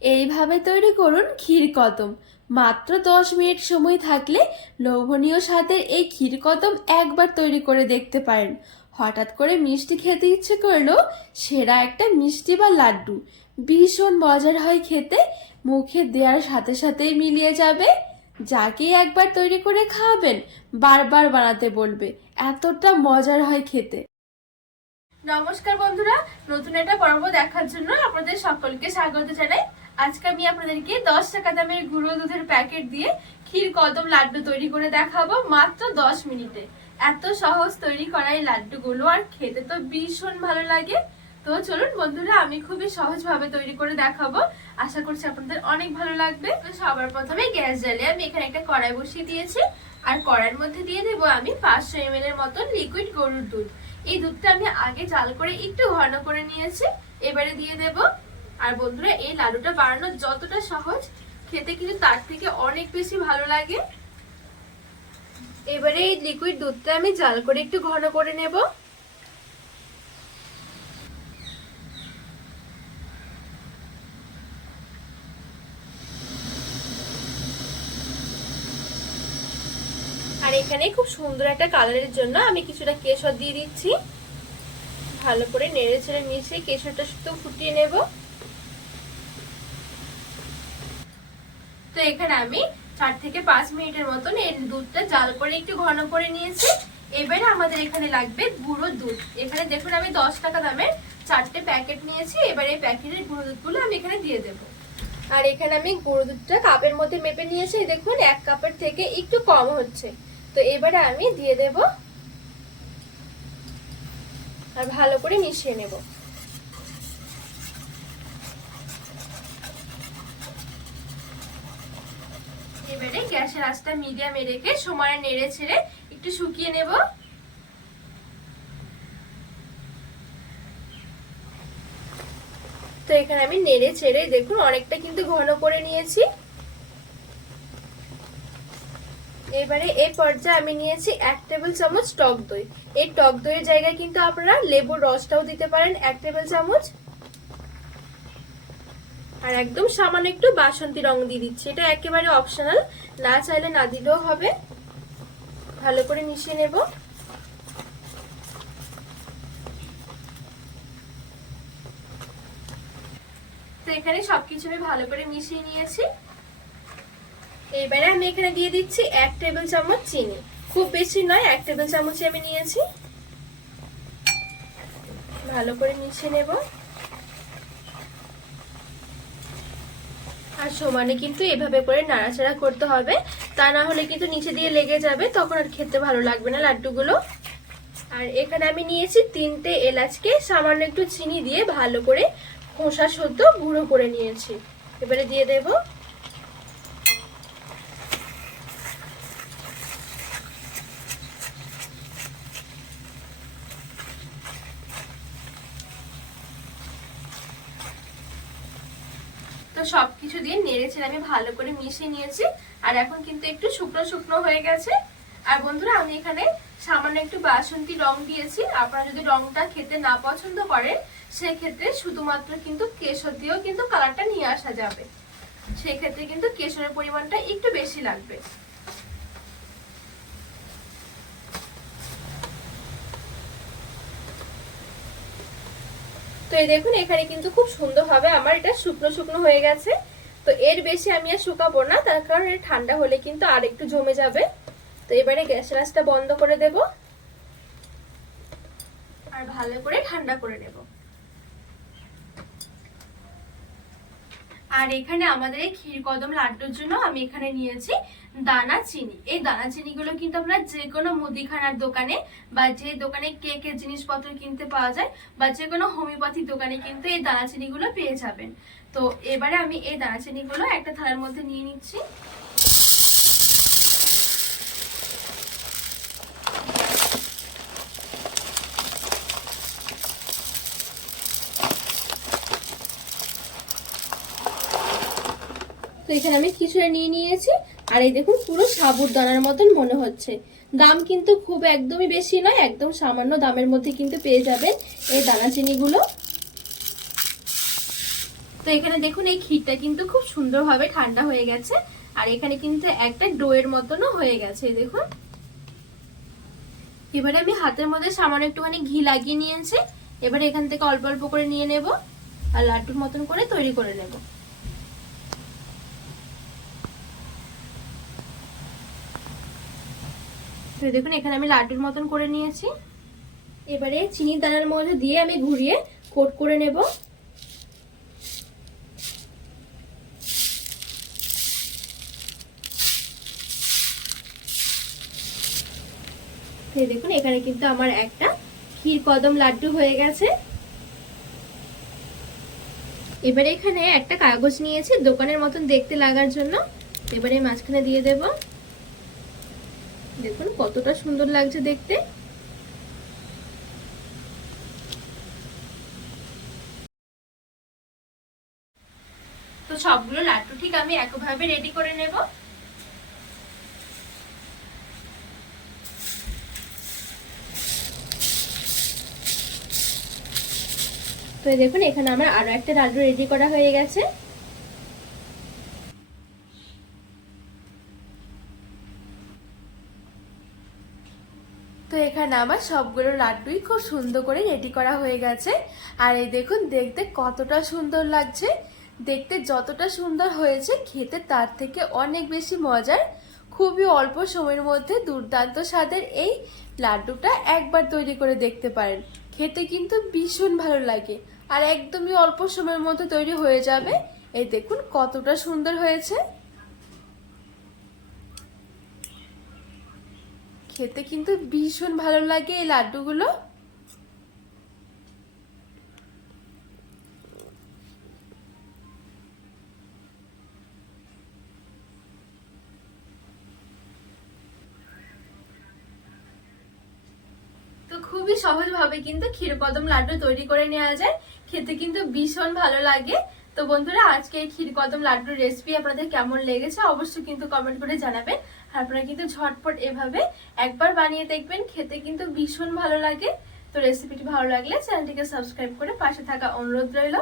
এইভাবে তৈরি করুন ক্ষীর কদম। মাত্র দশ মিনিট সময় থাকলে লোভনীয় স্বাদের এই ক্ষীর কদম একবার তৈরি করে দেখতে পারেন। হঠাৎ করে মিষ্টি খেতে ইচ্ছে করল, সেরা একটা মিষ্টি বা লাড্ডু। ভীষণ মজার হয় খেতে, মুখে দেওয়ার সাথে সাথেই মিলিয়ে যাবে। যাকে একবার তৈরি করে খাওয়াবেন, বারবার বানাতে বলবে। এতটা মজার হয় খেতে। নমস্কার বন্ধুরা, নতুন একটা পর্ব দেখার জন্য আপনাদের সকলকে স্বাগত জানাই। আজকে আমি আপনাদেরকে দশ টাকা দামের গুঁড়ো দুধের প্যাকেট দিয়ে ক্ষীর কদম লাড্ডু তৈরি করে দেখাবো মাত্র দশ মিনিটে। এত সহজ তৈরি করা এই লাড্ডুগুলো আর খেতে তো ভীষণ ভালো লাগে। তো চলুন বন্ধুরা, আমি খুবই সহজভাবে তৈরি করে দেখাবো। আশা করছি আপনাদের অনেক ভালো লাগবে। তো সবার প্রথমে গ্যাস জ্বালিয়ে আমি এখানে একটা কড়াই বসিয়ে দিয়েছি। আর কড়াইয়ের মধ্যে দিয়ে দেবো আমি পাঁচশো এম এর মতন লিকুইড গরুর দুধ। এই দুধটা আমি আগে জাল করে একটু ঘন করে নিয়েছি। এবারে দিয়ে দেব আর বন্ধুরা, এই লাডুটা বানানো যতটা সহজ, খেতে কিন্তু তার থেকে অনেক বেশি ভালো লাগে। এবারে এই লিকুইড দুধটা আমি জাল করে একটু ঘন করে নেব। আর এখানে খুব সুন্দর একটা কালারের জন্য আমি কিছুটা কেশর দিয়ে দিচ্ছি। ভালো করে নেড়ে ছেড়ে মিশিয়ে কেশরটা শুধু ফুটিয়ে নেব। তো এখানে আমি চার থেকে পাঁচ মিনিটের মতন এই দুধটা জাল করে একটু ঘন করে নিয়েছি। এবারে আমাদের এখানে লাগবে গুঁড়ো দুধ। এখানে দেখুন আমি দশ টাকা দামের চারটে প্যাকেট নিয়েছি। এবারে এই প্যাকেটের গুঁড়ো দুধগুলো আমি এখানে দিয়ে দেবো। আর এখানে আমি গুঁড়ো দুধটা কাপের মধ্যে মেপে নিয়েছি। দেখুন, এক কাপের থেকে একটু কম হচ্ছে। তো এবারে আমি দিয়ে দেব। আর ভালো করে মিশিয়ে নেব। এবারে গ্যাসের আঁচটা মিডিয়ামে রেখে সময় নেড়ে ছেড়ে একটু শুকিয়ে নেব। তো এখানে আমি নেড়ে ছেড়ে দেখুন অনেকটা কিন্তু ঘন করে নিয়েছি। এবারে এই পর্যায়ে আমি নিয়েছি এক টেবিল চামচ টক দই। এই টক দইয়ের জায়গায় কিন্তু আপনারা লেবুর রসটাও দিতে পারেন এক টেবিল চামচ। আর একদম সামান্য একটু বাসন্তী রং দিয়ে দিচ্ছি। এটা একেবারে অপশনাল না চাইলে না দিলেও হবে। ভালো করে মিশিয়ে নেব। তো এখানে সবকিছু আমি ভালো করে মিশিয়ে নিয়েছি। এবারে আমি এখানে দিয়ে দিচ্ছি এক টেবিল চামচ চিনি। খুব বেশি নয়, এক টেবিল চামচ আমি নিয়েছি। ভালো করে মিশিয়ে নেব। আর সমানে কিন্তু এভাবে করে নাড়াচাড়া করতে হবে। তা না হলে কিন্তু নিচে দিয়ে লেগে যাবে, তখন আর খেতে ভালো লাগবে না লাড্ডুগুলো। আর এখানে আমি নিয়েছি তিনটে এলাচকে সামান্য একটু চিনি দিয়ে ভালো করে খোসা সদ্য গুঁড়ো করে নিয়েছি। এবারে দিয়ে দেবো। তো সবকিছু দিয়ে নেড়েছে আমি ভালো করে মিশিয়ে নিয়েছি। আর এখন কিন্তু একটু শুকনো শুকনো হয়ে গেছে। আর বন্ধুরা, আমি এখানে সামান্য একটু বাসন্তী রং দিয়েছি। আপনারা যদি রংটা খেতে না পছন্দ করেন, সেক্ষেত্রে শুধুমাত্র কিন্তু কেশর দিয়েও কিন্তু কালারটা নিয়ে আসা যাবে। সেক্ষেত্রে কিন্তু কেশরের পরিমাণটা একটু বেশি লাগবে। তো এই দেখুন, এখানে কিন্তু খুব সুন্দর হবে আমার এটা শুকনো শুকনো হয়ে গেছে। তো এর বেশি আমি আর শুকাবো না, তার কারণ এটা ঠান্ডা হলে কিন্তু আর একটু জমে যাবে। তো এবারে গ্যাস রাসটা বন্ধ করে দেব। আর ভালো করে ঠান্ডা করে নেব। আর এখানে আমাদের এই ক্ষীর কদম লাড্ডুর জন্য আমি এখানে নিয়েছি দানা চিনি। এই দানা চিনিগুলো কিন্তু আপনারা যে কোনো মুদিখানার দোকানে বা যে দোকানে কেকের জিনিসপত্র কিনতে পাওয়া যায় বা যে কোনো হোমিওপ্যাথি দোকানে কিন্তু এই দানা চিনিগুলো পেয়ে যাবেন। তো এবারে আমি এই দানা চিনিগুলো একটা থালার মধ্যে নিয়ে নিচ্ছি। তো এখানে আমি খিচুড়ি নিয়ে নিয়েছি। আর এই দেখুন, পুরো সাবুর দানার মতন মনে হচ্ছে। দাম কিন্তু খুব একদমই বেশি নয়, একদম সামান্য দামের মধ্যে কিন্তু পেয়ে যাবেন এই দানা চিনিগুলো তো এখানে দেখুন, এই ক্ষীরটা কিন্তু খুব সুন্দরভাবে ঠান্ডা হয়ে গেছে। আর এখানে কিন্তু একটা ডোয়ের মতনও হয়ে গেছে দেখুন। এবারে আমি হাতের মধ্যে সামান্য একটুখানি ঘি লাগিয়ে নিয়েছি। এবারে এখান থেকে অল্প অল্প করে নিয়ে নেব। আর লাড্ডুর মতন করে তৈরি করে নেব। তো দেখুন, এখানে আমি লাড্ডুর মতন করে নিয়েছি। এবারে চিনির দানার মধ্যে দিয়ে আমি ঘুরিয়ে কোট করে নেব। দেখুন, এখানে কিন্তু আমার একটা ক্ষীর কদম লাড্ডু হয়ে গেছে। এবারে এখানে একটা কাগজ নিয়েছি দোকানের মতন দেখতে লাগার জন্য। এবারে মাঝখানে দিয়ে দেব। দেখুন, কতটা সুন্দর লাগছে দেখতে। তো সবগুলো লাড্ডু ঠিক আমি একভাবে রেডি করে নেব। তো দেখুন, এখানে আমার আরও একটা লাড্ডু রেডি করা হয়ে গেছে। তো এখানে আমার সবগুলো লাড্ডুই খুব সুন্দর করে রেডি করা হয়ে গেছে। আর এই দেখুন, দেখতে কতটা সুন্দর লাগছে। দেখতে যতটা সুন্দর হয়েছে, খেতে তার থেকে অনেক বেশি মজার। খুবই অল্প সময়ের মধ্যে দুর্দান্ত স্বাদের এই লাড্ডুটা একবার তৈরি করে দেখতে পারেন। খেতে কিন্তু ভীষণ ভালো লাগে আর একদমই অল্প সময়ের মধ্যে তৈরি হয়ে যাবে। এই দেখুন, কতটা সুন্দর হয়েছে। খেতে কিন্তু ভীষণ ভালো লাগে এই লাড্ডুগুলো। খুবই সহজভাবে কিন্তু ক্ষীরকদম লাড্ডু তৈরি করে নেওয়া যায়। খেতে কিন্তু ভীষণ ভালো লাগে। তো বন্ধুরা, আজকে এই ক্ষীরকদম লাড্ডুর রেসিপি আপনাদের কেমন লেগেছে অবশ্যই কিন্তু কমেন্ট করে জানাবেন। আর আপনারা কিন্তু ঝটপট এভাবে একবার বানিয়ে দেখবেন, খেতে কিন্তু ভীষণ ভালো লাগে। তো রেসিপিটি ভালো লাগলে চ্যানেলটিকে সাবস্ক্রাইব করে পাশে থাকা অনুরোধ রইল।